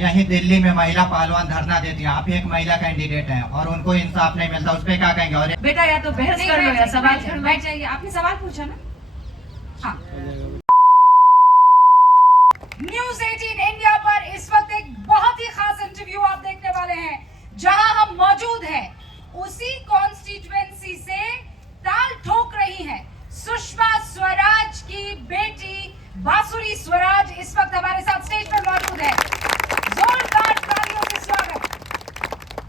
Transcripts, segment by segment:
यही दिल्ली में महिला पहलवान धरना देती है, आप एक महिला कैंडिडेट हैं और उनको इंसाफ नहीं मिलता, उस पर क्या कहेंगे? और बेटा या तो बहस कर लो या सवाल कर लो। बैठ जाइए, आपने सवाल पूछा ना। हाँ, न्यूज़ 18 इंडिया पर इस वक्त एक बहुत ही खास इंटरव्यू आप देखने वाले हैं, जहां हम मौजूद हैं उसी कॉन्स्टिट्यूएंसी से ताल ठोक रही हैं सुषमा स्वराज की बेटी बांसुरी स्वराज इस वक्त हमारे साथ स्टेज पर मौजूद है। जोरदार तालियों से स्वागत।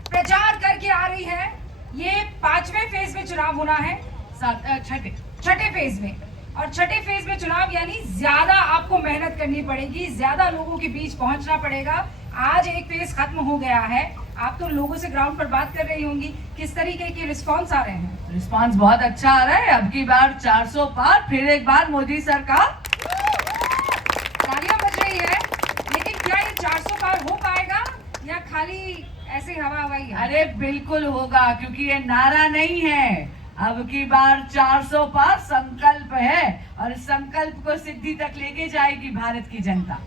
प्रचार करके आ रही है। ये 5वें फेज में चुनाव होना है, छठे फेज में, और छठे फेज में चुनाव यानी ज्यादा आपको मेहनत करनी पड़ेगी, ज्यादा लोगों के बीच पहुंचना पड़ेगा। आज एक फेज खत्म हो गया है, आप तो लोगों से ग्राउंड पर बात कर रही होंगी, किस तरीके के रिस्पांस आ रहे हैं? रिस्पांस बहुत अच्छा आ रहा है। अब की बार 400 पार, फिर एक बार मोदी सरकार। तालियां बज रही है, लेकिन क्या ये 400 पार हो पाएगा या खाली ऐसे हवा हवाई है? अरे बिल्कुल होगा, क्योंकि ये नारा नहीं है। अब की बार 400 पार संकल्प है, और इस संकल्प को सिद्धि तक लेके जाएगी भारत की जनता।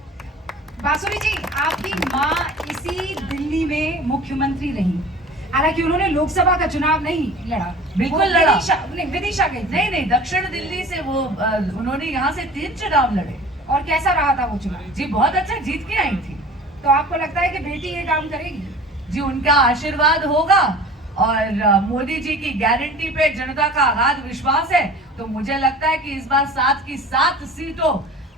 बांसुरी जी, आपकी माँ इसी दिल्ली में मुख्यमंत्री रही, हालांकि उन्होंने लोकसभा का चुनाव नहीं लड़ा, बिल्कुल लड़ा, विदिशा गई। नहीं, दक्षिण दिल्ली से वो उन्होंने यहाँ से 3 चुनाव लड़े। और कैसा रहा था वो चुनाव? जी बहुत अच्छा, जीत के आई थी। तो आपको लगता है कि बेटी ये काम करेगी? जी उनका आशीर्वाद होगा, और मोदी जी की गारंटी पे जनता का अगाध विश्वास है, तो मुझे लगता है कि इस बार 7 की 7 सीटों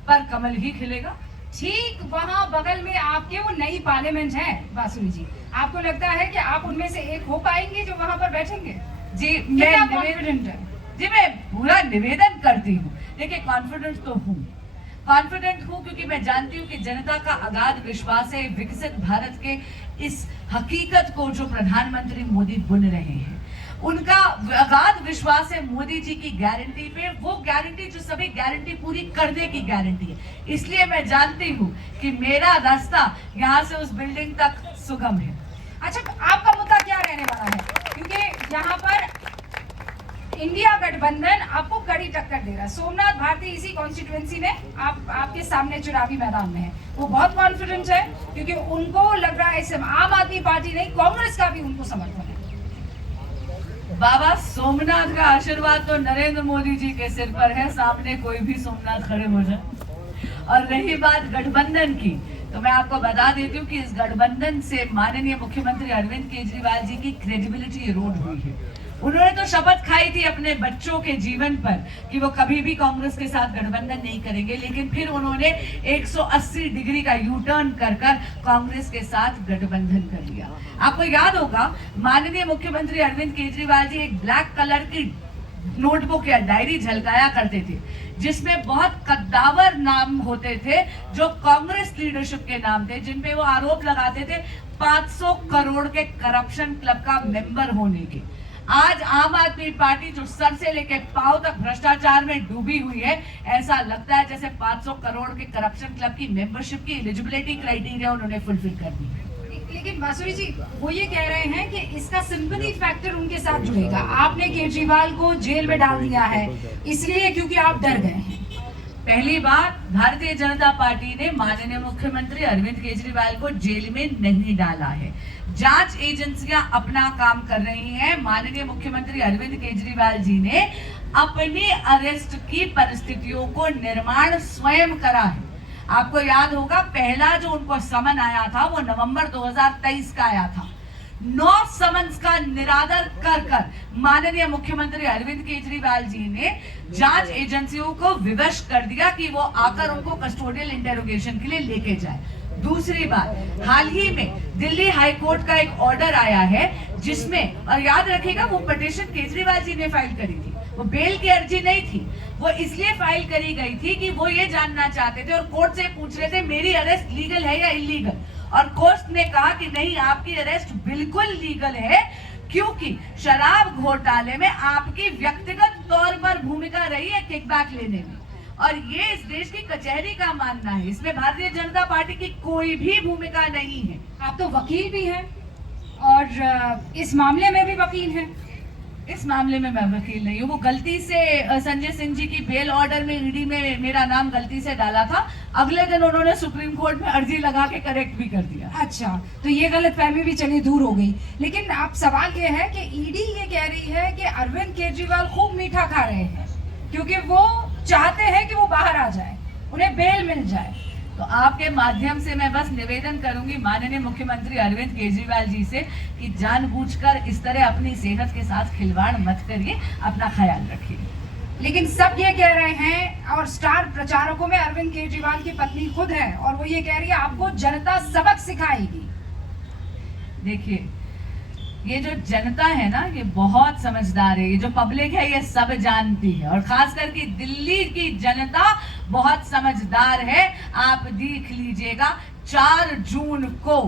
पर कमल ही खिलेगा। ठीक वहाँ बगल में आपके वो नई पार्लियामेंट है बांसुरी जी, आपको लगता है कि आप उनमें से एक हो पाएंगे जो वहाँ पर बैठेंगे? जी मैं कॉन्फिडेंट है? जी मैं पूरा निवेदन करती हूँ। देखिए कॉन्फिडेंट तो हूँ, क्योंकि मैं जानती हूँ कि जनता का अगाध विश्वास है विकसित भारत के इस हकीकत को जो प्रधानमंत्री मोदी बुन रहे हैं। उनका अगाध विश्वास है मोदी जी की गारंटी पे, वो गारंटी जो सभी गारंटी पूरी करने की गारंटी है। इसलिए मैं जानती हूँ कि मेरा रास्ता यहाँ से उस बिल्डिंग तक सुगम है। अच्छा, आपका मुद्दा क्या रहने वाला है? क्योंकि यहाँ पर इंडिया गठबंधन आपको कड़ी टक्कर दे रहा है। सोमनाथ भारती इसी कॉन्स्टिट्यूएंसी में आपके सामने चुनावी मैदान में है, वो बहुत कॉन्फिडेंट है, क्योंकि उनको लग रहा है सिर्फ आम आदमी पार्टी नहीं, कांग्रेस का भी उनको समर्थन है। बाबा सोमनाथ का आशीर्वाद तो नरेंद्र मोदी जी के सिर पर है, सामने कोई भी सोमनाथ खड़े हो जाए। और रही बात गठबंधन की, तो मैं आपको बता देती हूँ कि इस गठबंधन से माननीय मुख्यमंत्री अरविंद केजरीवाल जी की क्रेडिबिलिटी इरोड हुई है। उन्होंने तो शपथ खाई थी अपने बच्चों के जीवन पर कि वो कभी भी कांग्रेस के साथ गठबंधन नहीं करेंगे, लेकिन फिर उन्होंने 180 डिग्री का यू टर्न कर कांग्रेस के साथ गठबंधन कर लिया। आपको याद होगा माननीय मुख्यमंत्री अरविंद केजरीवाल जी एक ब्लैक कलर की नोटबुक या डायरी झलकाया करते थे, जिसमें बहुत कद्दावर नाम होते थे जो कांग्रेस लीडरशिप के नाम थे, जिनपे वो आरोप लगाते थे 500 करोड़ के करप्शन क्लब का मेंबर होने के। आज आम आदमी पार्टी जो सर से लेकर पांव तक भ्रष्टाचार में डूबी हुई है, ऐसा लगता है जैसे 500 करोड़ के करप्शन क्लब की मेंबरशिप की एलिजिबिलिटी क्राइटेरिया उन्होंने फुलफिल कर दी है। लेकिन बांसुरी जी, वो ये कह रहे हैं कि इसका सिंपैथी फैक्टर उनके साथ जुड़ेगा। आपने केजरीवाल को जेल में डाल दिया है इसलिए क्योंकि आप डर गए हैं। पहली बात, भारतीय जनता पार्टी ने माननीय मुख्यमंत्री अरविंद केजरीवाल को जेल में नहीं डाला है। जांच एजेंसियां अपना काम कर रही हैं। माननीय मुख्यमंत्री अरविंद केजरीवाल जी ने अपने अरेस्ट की परिस्थितियों को निर्माण स्वयं करा है। आपको याद होगा पहला जो उनको समन आया था वो नवंबर 2023 का आया था। 9 समन्स का निरादर कर माननीय मुख्यमंत्री अरविंद केजरीवाल जी ने जांच एजेंसियों को विवश कर दिया कि वो आकर उनको कस्टोडियल इंटेरोगेशन के लिए लेके जाए। दूसरी बात, हाल ही में दिल्ली हाई कोर्ट का एक ऑर्डर आया है जिसमें, और याद रखिएगा वो पिटीशन केजरीवाल जी ने फाइल करी थी, वो बेल की अर्जी नहीं थी, वो इसलिए फाइल करी गई थी कि वो ये जानना चाहते थे और कोर्ट से पूछ रहे थे मेरी अरेस्ट लीगल है या इलीगल, और कोर्ट ने कहा कि नहीं, आपकी अरेस्ट बिल्कुल लीगल है, क्योंकि शराब घोटाले में आपकी व्यक्तिगत तौर पर भूमिका रही है किकबैक लेने में, और ये इस देश की कचहरी का मानना है, इसमें भारतीय जनता पार्टी की कोई भी भूमिका नहीं है। आप तो वकील भी हैं और इस मामले में भी वकील हैं, इस मामले में मैं वकील नहीं हूँ। वो गलती से संजय सिंह जी की बेल ऑर्डर में ईडी में मेरा नाम गलती से डाला था। अगले दिन उन्होंने सुप्रीम कोर्ट में अर्जी लगा के करेक्ट भी कर दिया। अच्छा, तो ये गलतफहमी भी चली दूर हो गई। लेकिन अब सवाल ये है कि ईडी ये कह रही है कि अरविंद केजरीवाल खूब मीठा खा रहे हैं क्योंकि वो चाहते हैं कि वो बाहर आ जाए, उन्हें बेल मिल जाए। तो आपके माध्यम से मैं बस निवेदन करूंगी माननीय मुख्यमंत्री अरविंद केजरीवाल जी से कि जानबूझकर इस तरह अपनी सेहत के साथ खिलवाड़ मत करिए, अपना ख्याल रखिए। लेकिन सब ये कह रहे हैं और स्टार प्रचारकों में अरविंद केजरीवाल की पत्नी खुद है और वो ये कह रही है आपको जनता सबक सिखाएगी। देखिए, ये जो जनता है ना, ये बहुत समझदार है। ये जो पब्लिक है ये सब जानती है और खास करके दिल्ली की जनता बहुत समझदार है। आप देख लीजिएगा 4 जून को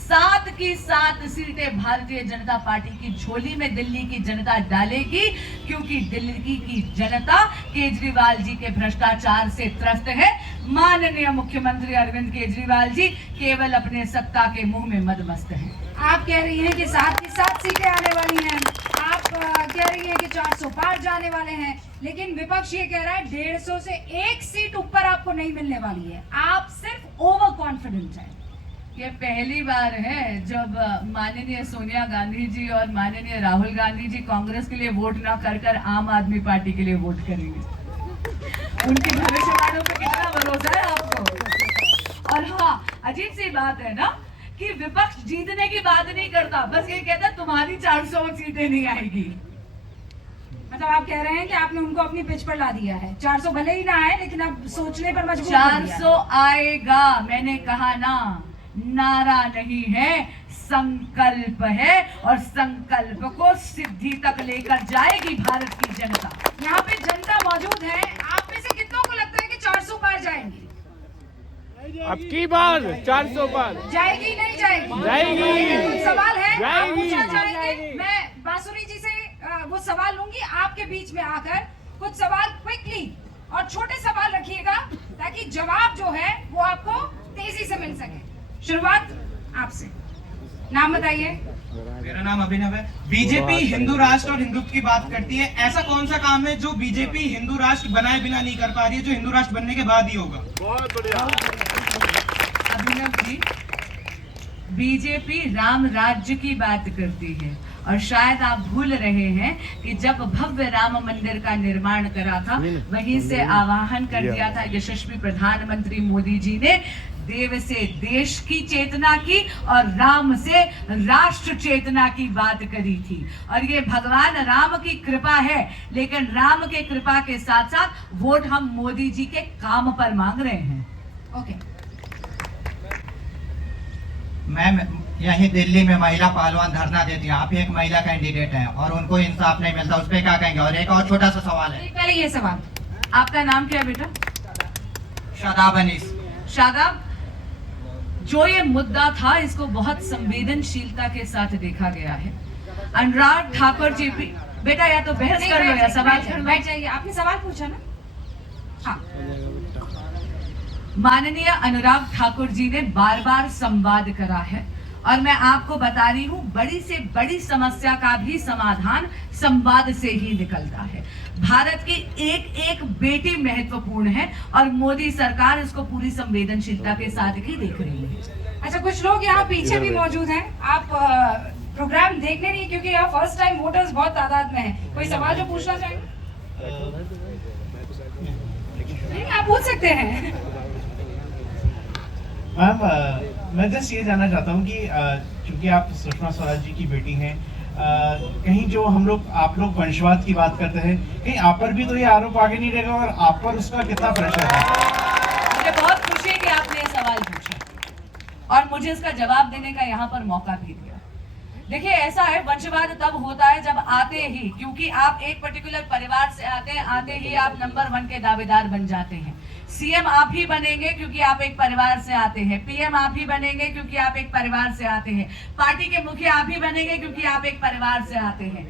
7 की 7 सीटें भारतीय जनता पार्टी की झोली में दिल्ली की जनता डालेगी, क्योंकि दिल्ली की जनता केजरीवाल जी के भ्रष्टाचार से त्रस्त है। माननीय मुख्यमंत्री अरविंद केजरीवाल जी केवल अपने सत्ता के मुंह में मदमस्त हैं। आप कह रही हैं कि 7 की 7 सीटें आने वाली हैं, आप कह रही हैं कि 400 पार जाने वाले हैं, लेकिन विपक्ष ये कह रहा है 150 से 1 सीट ऊपर आपको नहीं मिलने वाली है। आप सिर्फ ओवर कॉन्फिडेंट हैं। ये पहली बार है जब माननीय सोनिया गांधी जी और माननीय राहुल गांधी जी कांग्रेस के लिए वोट ना कर आम आदमी पार्टी के लिए वोट करेंगे। उनकी भविष्यवाणियों पे कितना भरोसा है आपको। और हाँ, अजीब सी बात है ना कि विपक्ष जीतने की बात नहीं करता, बस ये कहता तुम्हारी 400 सीटें नहीं आएगी। मतलब आप कह रहे हैं कि आपने उनको अपनी पिच पर ला दिया है। 400 भले ही ना आए, लेकिन अब सोचने पर मजबूर कर दिया। 400 आएगा, मैंने कहा ना, नारा नहीं है, संकल्प है और संकल्प को सिद्धि तक लेकर जाएगी भारत की जनता। यहाँ पे जनता मौजूद है। आप में से कितनों को लगता है कि 400 पार जाएंगे? अब की बार 400 पार जाएगी नहीं जाएगी? जाएगी। कुछ सवाल है, आप जाएगी। पूछना चाहेंगे? मैं बांसुरी जी से वो सवाल लूंगी आपके बीच में आकर। कुछ सवाल क्विकली और छोटे सवाल रखिएगा ताकि जवाब जो है वो आपको तेजी से मिल सके। शुरुआत आपसे, नाम बताइए। मेरा नाम अभिनव है। बीजेपी हिंदू राष्ट्र और हिंदुत्व की बात करती है, ऐसा कौन सा काम है जो बीजेपी हिंदू राष्ट्र बनाए बिना नहीं कर पा रही है, जो हिंदू राष्ट्र बनने के बाद ही होगा? बहुत बढ़िया। अभिनव जी, बीजेपी राम राज्य की बात करती है और शायद आप भूल रहे हैं कि जब भव्य राम मंदिर का निर्माण करा था, वहीं से आवाहन कर दिया था यशस्वी प्रधानमंत्री मोदी जी ने, देव से देश की चेतना की और राम से राष्ट्र चेतना की बात करी थी। और ये भगवान राम की कृपा है, लेकिन राम के कृपा के साथ साथ वोट हम मोदी जी के काम पर मांग रहे हैं। ओके। मैम, यही दिल्ली में महिला पहलवान धरना देती हैं, आप एक महिला कैंडिडेट हैं और उनको इंसाफ नहीं मिलता, उस पर क्या कहेंगे? और एक और छोटा सा सवाल है। पहले ये सवाल, आपका नाम क्या है बेटा? शादाब अनीस। शादाब, जो ये मुद्दा था इसको बहुत संवेदनशीलता के साथ देखा गया है। अनुराग ठाकुर जी भी, बेटा या तो बहस कर लो या सवाल कर लो। बैठ जाइए, आपने सवाल पूछा ना? हाँ। माननीय अनुराग ठाकुर जी ने बार बार संवाद करा है और मैं आपको बता रही हूँ, बड़ी से बड़ी समस्या का भी समाधान संवाद से ही निकलता है। भारत की एक एक बेटी महत्वपूर्ण है और मोदी सरकार इसको पूरी संवेदनशीलता के साथ ही देख रही है। अच्छा, कुछ लोग यहाँ पीछे भी मौजूद हैं। आप प्रोग्राम देखने नहीं, क्योंकि यहाँ फर्स्ट टाइम वोटर्स बहुत तादाद में हैं। कोई सवाल जो पूछना चाहेंगे? नहीं, आप पूछ सकते हैं। मैम, मैं जस्ट ये जानना चाहता हूँ कि चूंकि आप सुषमा स्वराज जी की बेटी हैं, कहीं जो आप लोग वंशवाद की बात करते हैं, कहीं आप पर भी तो ये आरोप आगे नहीं रहेगा और आप पर उसका कितना प्रेशर है? मुझे बहुत खुशी है कि आपने ये सवाल पूछा और मुझे इसका जवाब देने का यहाँ पर मौका भी दिया। देखिए, ऐसा है, वंशवाद तब होता है जब आते ही, क्योंकि आप एक पर्टिकुलर परिवार से आते ही आप नंबर 1 के दावेदार बन जाते हैं। सीएम आप ही बनेंगे क्योंकि आप एक परिवार से आते हैं, पीएम आप ही बनेंगे क्योंकि आप एक परिवार से आते हैं, पार्टी के मुखिया आप ही बनेंगे क्योंकि आप एक परिवार से आते हैं।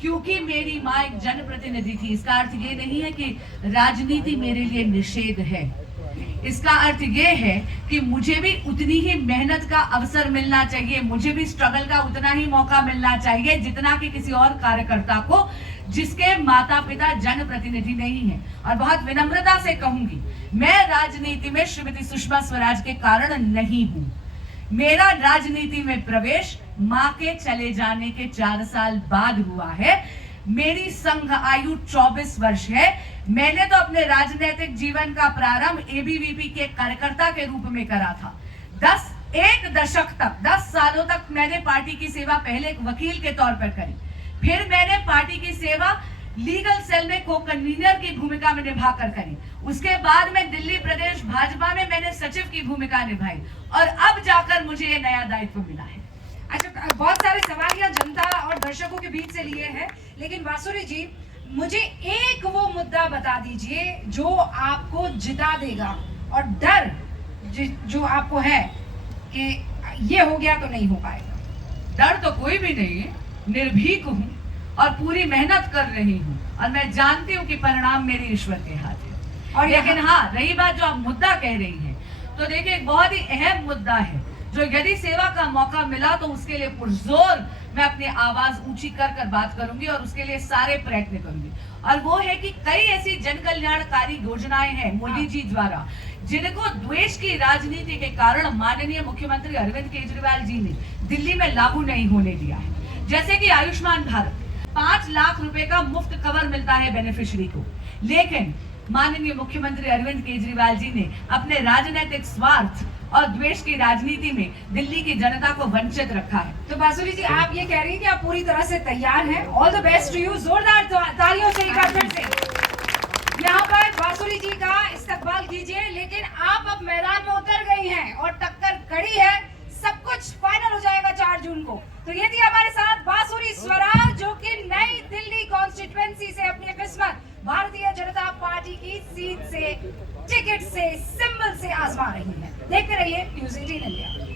क्योंकि मेरी माँ एक जनप्रतिनिधि थी, इसका अर्थ ये नहीं है कि राजनीति मेरे लिए निषेध है। इसका अर्थ ये है कि मुझे भी उतनी ही मेहनत का अवसर मिलना चाहिए, मुझे भी स्ट्रगल का उतना ही मौका मिलना चाहिए जितना कि किसी और कार्यकर्ता को जिसके माता पिता जनप्रतिनिधि नहीं है। और बहुत विनम्रता से कहूंगी, मैं राजनीति में श्रीमती सुषमा स्वराज के कारण नहीं हूं। मेरा राजनीति में प्रवेश मां के चले जाने के 4 साल बाद हुआ है। मेरी संघ आयु 24 वर्ष है। मैंने तो अपने राजनीतिक जीवन का प्रारंभ एबीवीपी के कार्यकर्ता के रूप में करा था। 1 दशक तक, 10 सालों तक मैंने पार्टी की सेवा पहले एक वकील के तौर पर करी, फिर मैंने पार्टी की सेवा लीगल सेल में को कन्वीनर की भूमिका में निभाकर करी। उसके बाद में दिल्ली प्रदेश भाजपा में मैंने सचिव की भूमिका निभाई और अब जाकर मुझे ये नया दायित्व मिला है। अच्छा, बहुत सारे सवाल यहाँ जनता और दर्शकों के बीच से लिए हैं, लेकिन बांसुरी जी मुझे एक वो मुद्दा बता दीजिए जो आपको जिता देगा और डर जो आपको है कि ये हो गया तो नहीं हो पाएगा। डर तो कोई भी नहीं है, निर्भीक हूँ और पूरी मेहनत कर रही हूँ और मैं जानती हूँ कि परिणाम मेरे ईश्वर के हाथ है। और लेकिन हाँ, रही बात जो आप मुद्दा कह रही हैं, तो देखिए एक बहुत ही अहम मुद्दा है जो यदि सेवा का मौका मिला तो उसके लिए पुरजोर मैं अपनी आवाज ऊंची कर बात करूंगी और उसके लिए सारे प्रयत्न करूंगी। और वो है कि कई ऐसी जन कल्याणकारी योजनाएं हैं मोदी जी द्वारा जिनको द्वेष की राजनीति के कारण माननीय मुख्यमंत्री अरविंद केजरीवाल जी ने दिल्ली में लागू नहीं होने दिया है। जैसे कि आयुष्मान भारत, 5 लाख रुपए का मुफ्त कवर मिलता है बेनिफिशियरी को, लेकिन माननीय मुख्यमंत्री अरविंद केजरीवाल जी ने अपने राजनीतिक स्वार्थ और द्वेष की राजनीति में दिल्ली की जनता को वंचित रखा है। तो बांसुरी जी, आप ये कह रही हैं कि आप पूरी तरह से तैयार हैं। All the best to you. जोरदार तालियों से एक बार फिर से यहाँ पर बांसुरी जी का इस्तकबाल कीजिए। लेकिन आप अब मैदान में उतर गई हैं और टक्कर कड़ी है, सब कुछ फाइनल हो जाएगा 4 जून को। तो ये थी हमारे साथ बांसुरी स्वराज जो कि नई दिल्ली कॉन्स्टिट्यूएंसी से अपनी किस्मत भारतीय जनता पार्टी की सीट से, टिकट से, सिंबल से आजमा रही है। देखते रहिए न्यूज़ 18 इंडिया।